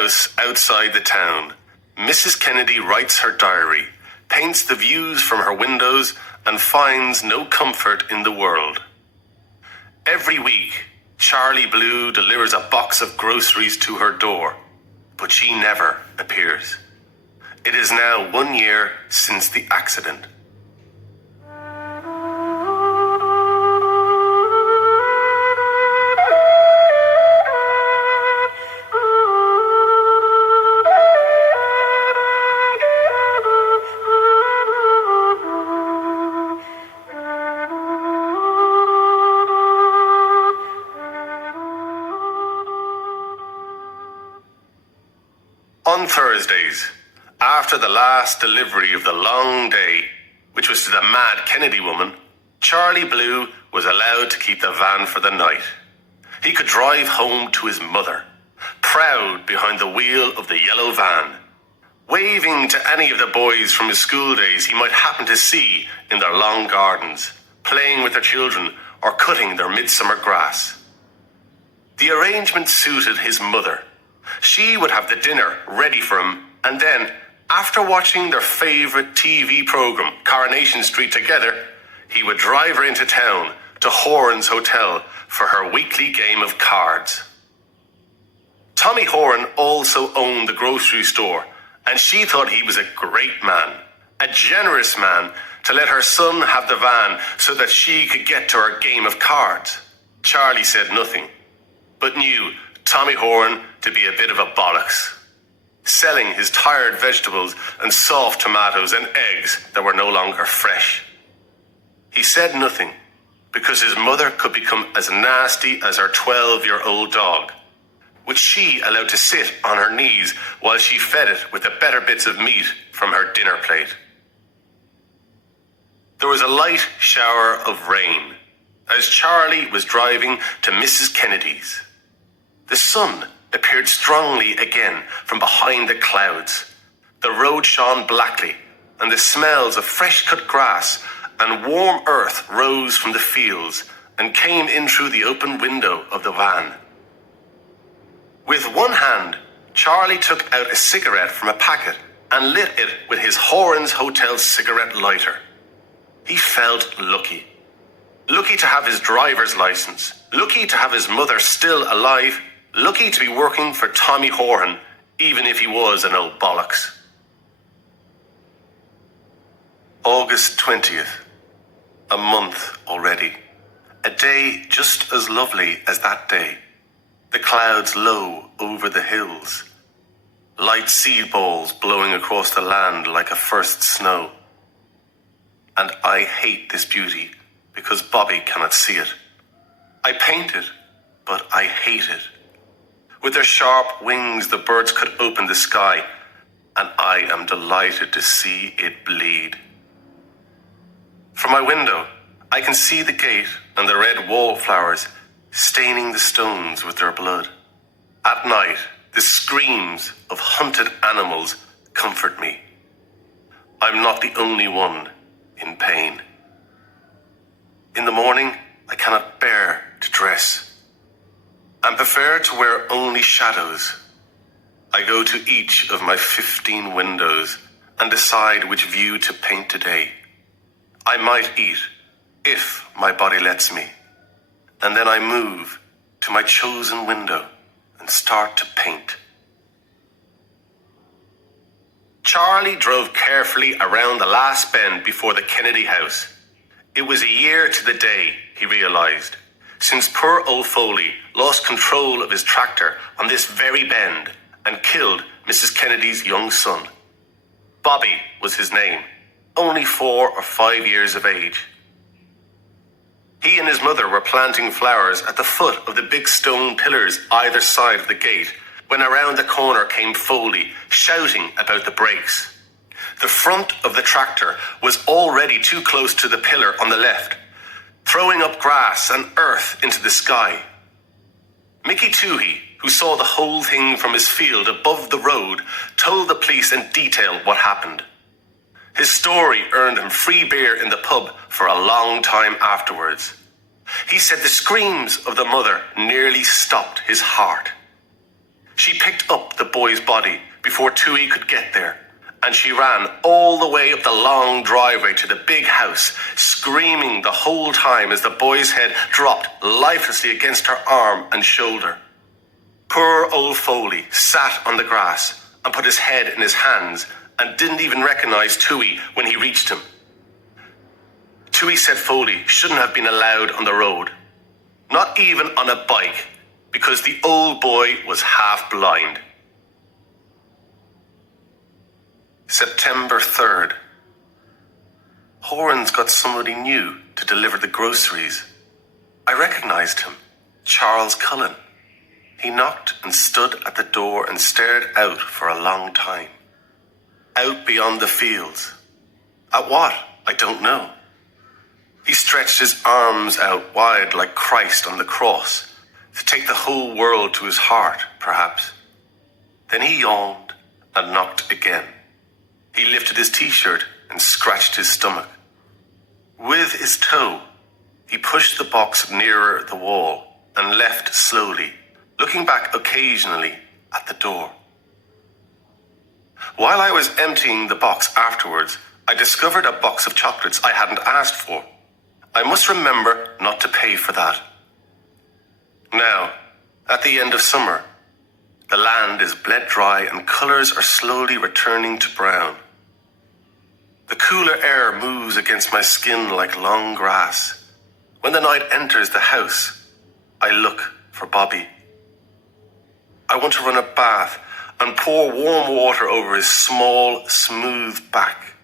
house outside the town, Mrs. Kennedy writes her diary, paints the views from her windows, and finds no comfort in the world. Every week, Charlie Blue delivers a box of groceries to her door, but she never appears. It is now 1 year since the accident. On Thursdays, after the last delivery of the long day, which was to the mad Kennedy woman, Charlie Blue was allowed to keep the van for the night. He could drive home to his mother, proud behind the wheel of the yellow van, waving to any of the boys from his school days he might happen to see in their long gardens, playing with their children or cutting their midsummer grass. The arrangement suited his mother. She would have the dinner ready for him, and then, after watching their favourite TV programme, Coronation Street, together, he would drive her into town to Horan's Hotel for her weekly game of cards. Tommy Horan also owned the grocery store, and she thought he was a great man, a generous man, to let her son have the van so that she could get to her game of cards. Charlie said nothing, but knew Tommy Horan to be a bit of a bollocks, selling his tired vegetables and soft tomatoes and eggs that were no longer fresh. He said nothing because his mother could become as nasty as her 12-year-old dog, which she allowed to sit on her knees while she fed it with the better bits of meat from her dinner plate. There was a light shower of rain as Charlie was driving to Mrs. Kennedy's. The sun appeared strongly again from behind the clouds. The road shone blackly, and the smells of fresh-cut grass and warm earth rose from the fields and came in through the open window of the van. With one hand, Charlie took out a cigarette from a packet and lit it with his Horan's Hotel cigarette lighter. He felt lucky. Lucky to have his driver's license. Lucky to have his mother still alive. Lucky to be working for Tommy Horan, even if he was an old bollocks. August 20th. A month already. A day just as lovely as that day. The clouds low over the hills. Light seed balls blowing across the land like a first snow. And I hate this beauty because Bobby cannot see it. I paint it, but I hate it. With their sharp wings, the birds could open the sky, and I am delighted to see it bleed. From my window, I can see the gate and the red wallflowers staining the stones with their blood. At night, the screams of hunted animals comfort me. I'm not the only one in pain. In the morning, I cannot bear to dress and prefer to wear only shadows. I go to each of my 15 windows and decide which view to paint today. I might eat, if my body lets me, and then I move to my chosen window and start to paint. Charlie drove carefully around the last bend before the Kennedy house. It was a year to the day, he realized, since poor old Foley lost control of his tractor on this very bend and killed Mrs. Kennedy's young son. Bobby was his name, only 4 or 5 years of age. He and his mother were planting flowers at the foot of the big stone pillars either side of the gate when around the corner came Foley, shouting about the brakes. The front of the tractor was already too close to the pillar on the left, throwing up grass and earth into the sky. Mickey Toohey, who saw the whole thing from his field above the road, told the police in detail what happened. His story earned him free beer in the pub for a long time afterwards. He said the screams of the mother nearly stopped his heart. She picked up the boy's body before Tui could get there, and she ran all the way up the long driveway to the big house, screaming the whole time as the boy's head dropped lifelessly against her arm and shoulder. Poor old Foley sat on the grass and put his head in his hands and didn't even recognize Tui when he reached him. Tui said Foley shouldn't have been allowed on the road, not even on a bike, because the old boy was half blind. September 3rd. Horan's got somebody new to deliver the groceries. I recognized him, Charles Cullen. He knocked and stood at the door and stared out for a long time. Out beyond the fields. At what? I don't know. He stretched his arms out wide like Christ on the cross, to take the whole world to his heart, perhaps. Then he yawned and knocked again. He lifted his t-shirt and scratched his stomach. With his toe, he pushed the box nearer the wall and left slowly, looking back occasionally at the door. While I was emptying the box afterwards, I discovered a box of chocolates I hadn't asked for. I must remember not to pay for that. Now, at the end of summer, the land is bled dry and colours are slowly returning to brown. The cooler air moves against my skin like long grass. When the night enters the house, I look for Bobby. I want to run a bath and pour warm water over his small, smooth back.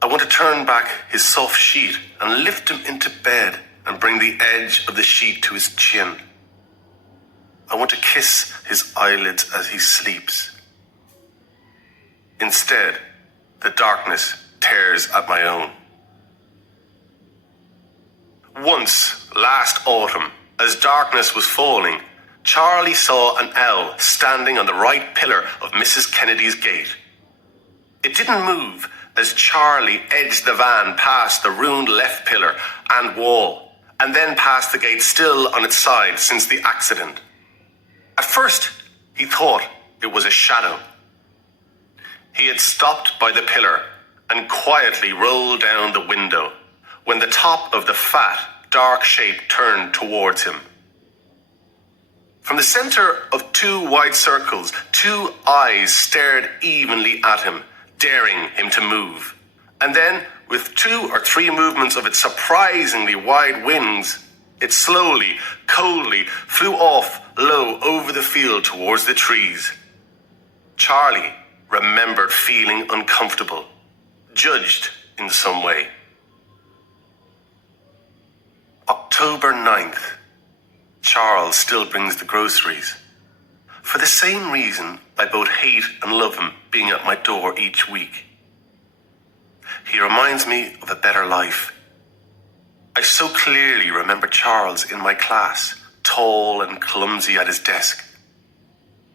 I want to turn back his soft sheet and lift him into bed and bring the edge of the sheet to his chin. I want to kiss his eyelids as he sleeps. Instead, the darkness tears at my own. Once, last autumn, as darkness was falling, Charlie saw an owl standing on the right pillar of Mrs. Kennedy's gate. It didn't move as Charlie edged the van past the ruined left pillar and wall, and then past the gate still on its side since the accident. At first, he thought it was a shadow. He had stopped by the pillar and quietly rolled down the window when the top of the fat, dark shape turned towards him. From the center of two wide circles, two eyes stared evenly at him, daring him to move. And then, with 2 or 3 movements of its surprisingly wide wings, it slowly, coldly flew off low over the field towards the trees. Charlie remembered feeling uncomfortable, judged in some way. October 9th. Charles still brings the groceries. For the same reason, I both hate and love him being at my door each week. He reminds me of a better life. I so clearly remember Charles in my class, tall and clumsy at his desk.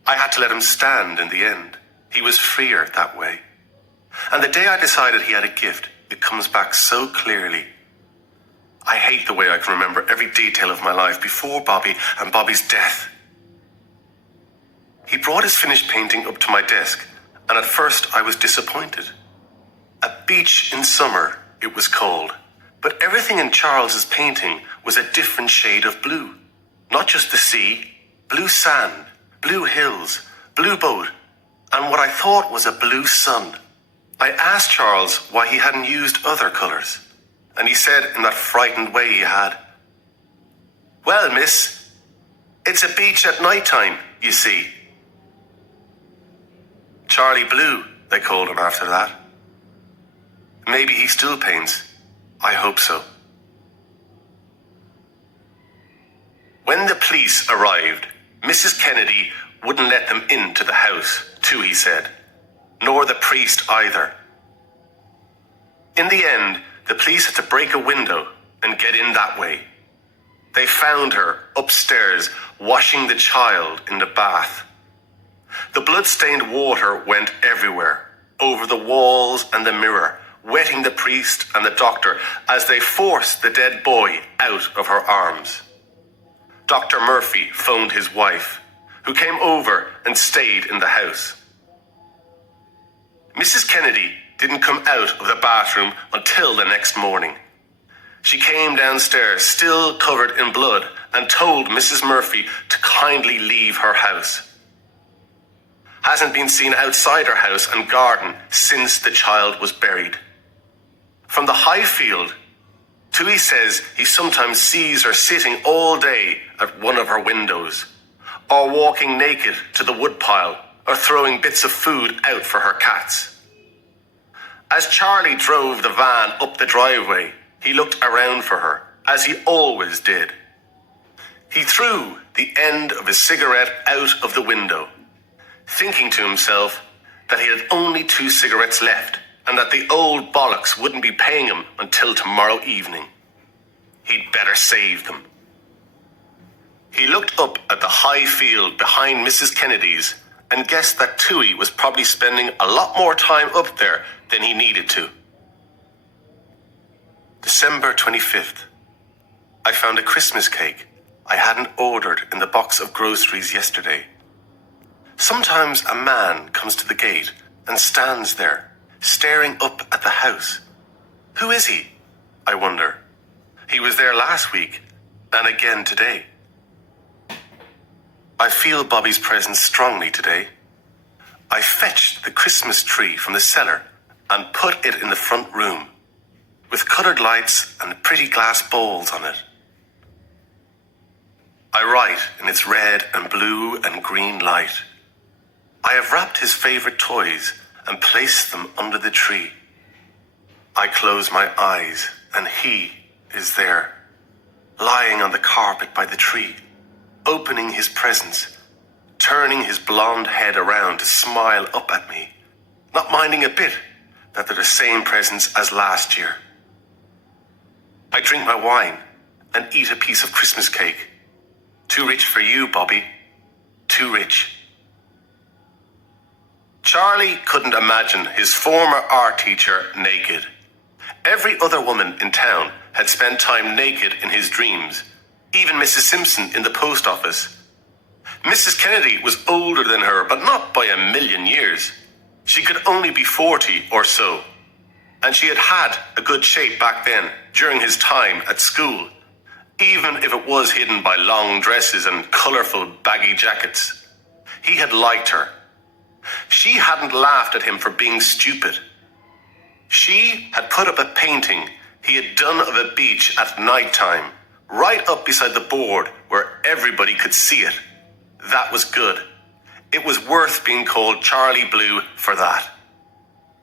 I had to let him stand in the end. He was freer that way. And the day I decided he had a gift, it comes back so clearly. I hate the way I can remember every detail of my life before Bobby and Bobby's death. He brought his finished painting up to my desk, and at first I was disappointed. A beach in summer, it was called, but everything in Charles's painting was a different shade of blue. Not just the sea, blue sand, blue hills, blue boat, and what I thought was a blue sun. I asked Charles why he hadn't used other colours, and he said in that frightened way he had, "Well, miss, it's a beach at night time, you see." Charlie Blue, they called him after that. Maybe he still paints. I hope so. When the police arrived, Mrs. Kennedy wouldn't let them into the house, too, he said, nor the priest either. In the end, the police had to break a window and get in that way. They found her upstairs washing the child in the bath. The blood-stained water went everywhere, over the walls and the mirror, wetting the priest and the doctor as they forced the dead boy out of her arms. Dr. Murphy phoned his wife, who came over and stayed in the house. Mrs. Kennedy didn't come out of the bathroom until the next morning. She came downstairs, still covered in blood, and told Mrs. Murphy to kindly leave her house. Hasn't been seen outside her house and garden since the child was buried. From the high field, Tui says he sometimes sees her sitting all day at one of her windows, or walking naked to the woodpile, or throwing bits of food out for her cats. As Charlie drove the van up the driveway, he looked around for her, as he always did. He threw the end of his cigarette out of the window, thinking to himself that he had only 2 cigarettes left and that the old bollocks wouldn't be paying him until tomorrow evening. He'd better save them. He looked up at the high field behind Mrs. Kennedy's and guessed that Tui was probably spending a lot more time up there than he needed to. December 25th. I found a Christmas cake I hadn't ordered in the box of groceries yesterday. Sometimes a man comes to the gate and stands there, staring up at the house. Who is he? I wonder. He was there last week, and again today. I feel Bobby's presence strongly today. I fetched the Christmas tree from the cellar and put it in the front room, with coloured lights and pretty glass bowls on it. I write in its red and blue and green light. I have wrapped his favourite toys and placed them under the tree. I close my eyes and he is there, lying on the carpet by the tree, opening his presents, turning his blonde head around to smile up at me, not minding a bit that they're the same presents as last year. I drink my wine and eat a piece of Christmas cake. Too rich for you, Bobby. Too rich. Charlie couldn't imagine his former art teacher naked. Every other woman in town had spent time naked in his dreams, even Mrs. Simpson in the post office. Mrs. Kennedy was older than her, but not by a million years. She could only be 40 or so, and she had had a good shape back then, during his time at school, even if it was hidden by long dresses and colourful baggy jackets. He had liked her. She hadn't laughed at him for being stupid. She had put up a painting he had done of a beach at night time, right up beside the board where everybody could see it. That was good. It was worth being called Charlie Blue for that.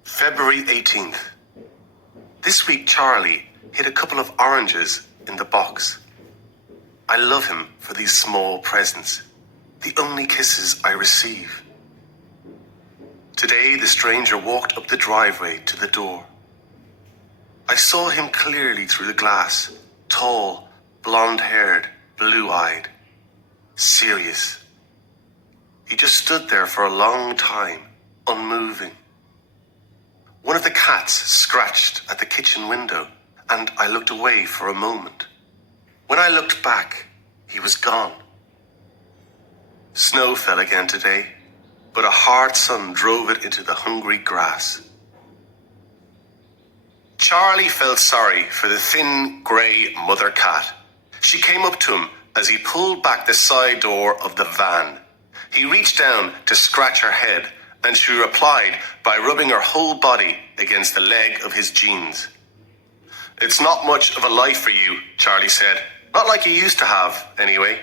February 18th. This week Charlie hid a couple of oranges in the box. I love him for these small presents, the only kisses I receive. Today the stranger walked up the driveway to the door. I saw him clearly through the glass, tall, blonde-haired, blue-eyed, serious. He just stood there for a long time, unmoving. One of the cats scratched at the kitchen window, and I looked away for a moment. When I looked back, he was gone. Snow fell again today, but a hard sun drove it into the hungry grass. Charlie felt sorry for the thin, grey mother cat. She came up to him as he pulled back the side door of the van. He reached down to scratch her head, and she replied by rubbing her whole body against the leg of his jeans. "It's not much of a life for you," Charlie said. "Not like you used to have, anyway."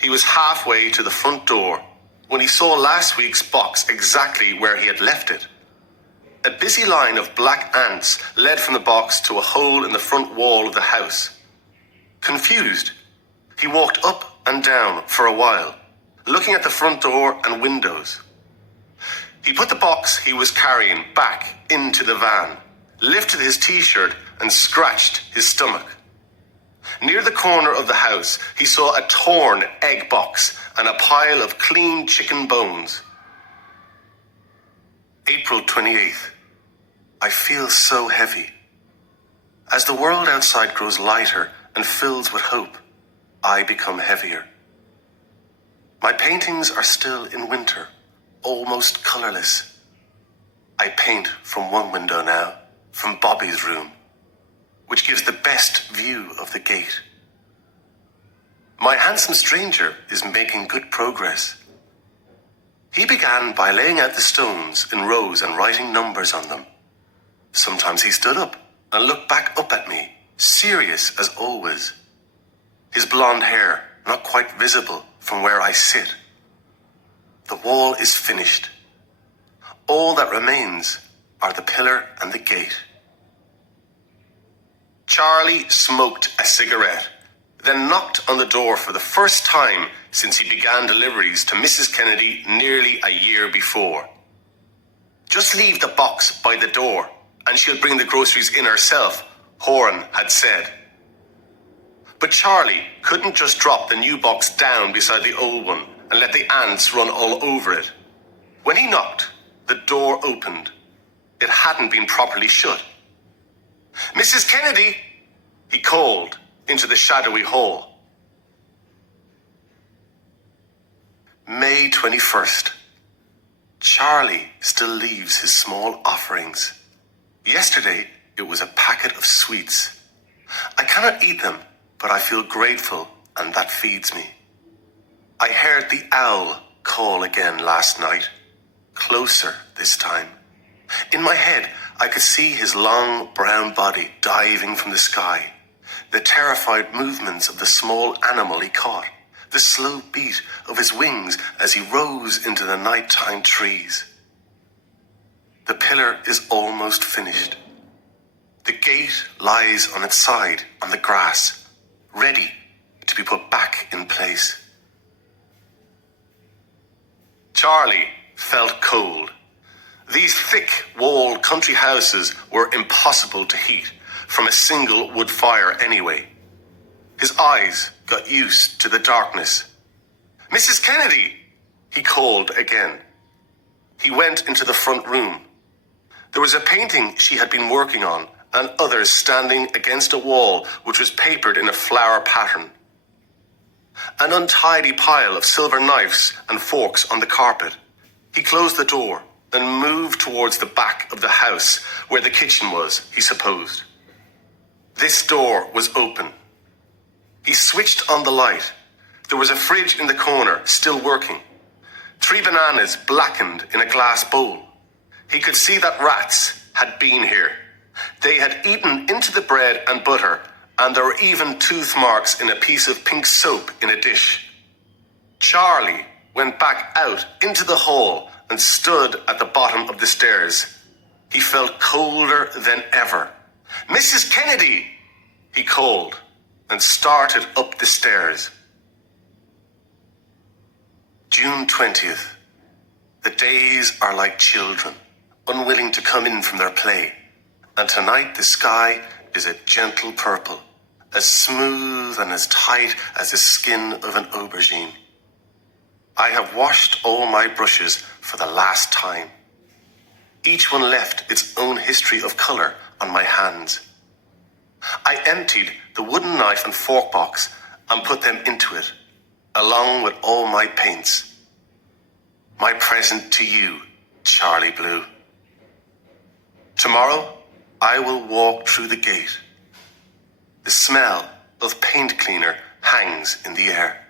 He was halfway to the front door when he saw last week's box exactly where he had left it. A busy line of black ants led from the box to a hole in the front wall of the house. Confused, he walked up and down for a while, looking at the front door and windows. He put the box he was carrying back into the van, lifted his t-shirt and scratched his stomach. Near the corner of the house, he saw a torn egg box and a pile of clean chicken bones. April 28th. I feel so heavy. As the world outside grows lighter and fills with hope, I become heavier. My paintings are still in winter, almost colourless. I paint from one window now, from Bobby's room, which gives the best view of the gate. My handsome stranger is making good progress. He began by laying out the stones in rows and writing numbers on them. Sometimes he stood up and looked back up at me, serious as always. His blonde hair not quite visible from where I sit. The wall is finished. All that remains are the pillar and the gate. Charlie smoked a cigarette, then knocked on the door for the first time since he began deliveries to Mrs. Kennedy nearly a year before. Just leave the box by the door and she'll bring the groceries in herself, Horan had said. But Charlie couldn't just drop the new box down beside the old one and let the ants run all over it. When he knocked, the door opened. It hadn't been properly shut. "Mrs. Kennedy," he called into the shadowy hall. May 21st. Charlie still leaves his small offerings. Yesterday, it was a packet of sweets. I cannot eat them, but I feel grateful, and that feeds me. I heard the owl call again last night, closer this time. In my head, I could see his long brown body diving from the sky, the terrified movements of the small animal he caught, the slow beat of his wings as he rose into the nighttime trees. The pillar is almost finished. The gate lies on its side on the grass, ready to be put back in place. Charlie felt cold. These thick-walled country houses were impossible to heat from a single wood fire anyway. His eyes got used to the darkness. "Mrs. Kennedy," he called again. He went into the front room. There was a painting she had been working on and others standing against a wall which was papered in a flower pattern. An untidy pile of silver knives and forks on the carpet. He closed the door and moved towards the back of the house where the kitchen was, he supposed. This door was open. He switched on the light. There was a fridge in the corner, still working. 3 bananas blackened in a glass bowl. He could see that rats had been here. They had eaten into the bread and butter, and there were even tooth marks in a piece of pink soap in a dish. Charlie went back out into the hall and stood at the bottom of the stairs. He felt colder than ever. "Mrs. Kennedy," he called, and started up the stairs. June 20th. The days are like children, unwilling to come in from their play. And tonight the sky is a gentle purple, as smooth and as tight as the skin of an aubergine. I have washed all my brushes for the last time. Each one left its own history of colour on my hands. I emptied the wooden knife and fork box and put them into it, along with all my paints. My present to you, Charlie Blue. Tomorrow, I will walk through the gate. The smell of paint cleaner hangs in the air.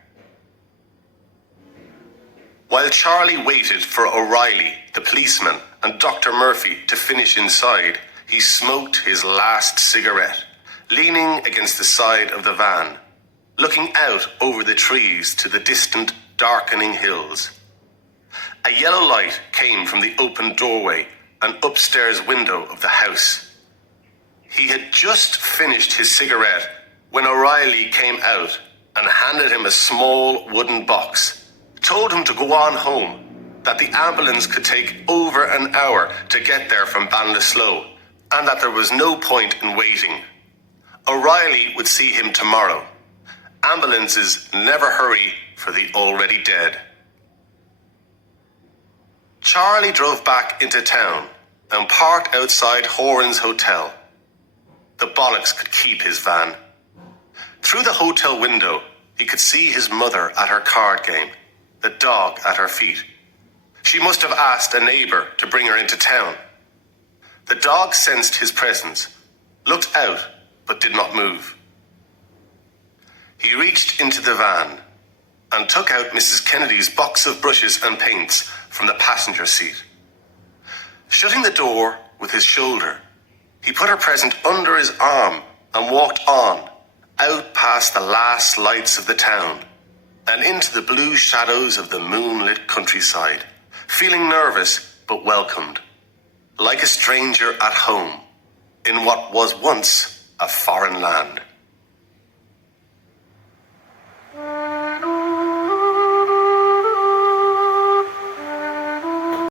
While Charlie waited for O'Reilly, the policeman, and Dr. Murphy to finish inside, he smoked his last cigarette, leaning against the side of the van, looking out over the trees to the distant, darkening hills. A yellow light came from the open doorway and upstairs window of the house. He had just finished his cigarette when O'Reilly came out and handed him a small wooden box, told him to go on home, that the ambulance could take over an hour to get there from Ballinasloe, and that there was no point in waiting. O'Reilly would see him tomorrow. Ambulances never hurry for the already dead. Charlie drove back into town and parked outside Horan's Hotel. The bollocks could keep his van. Through the hotel window, he could see his mother at her card game. the dog at her feet. She must have asked a neighbour to bring her into town. The dog sensed his presence, looked out, but did not move. He reached into the van and took out Mrs. Kennedy's box of brushes and paints from the passenger seat. Shutting the door with his shoulder, he put her present under his arm and walked on, out past the last lights of the town and into the blue shadows of the moonlit countryside, feeling nervous but welcomed, like a stranger at home in what was once a foreign land.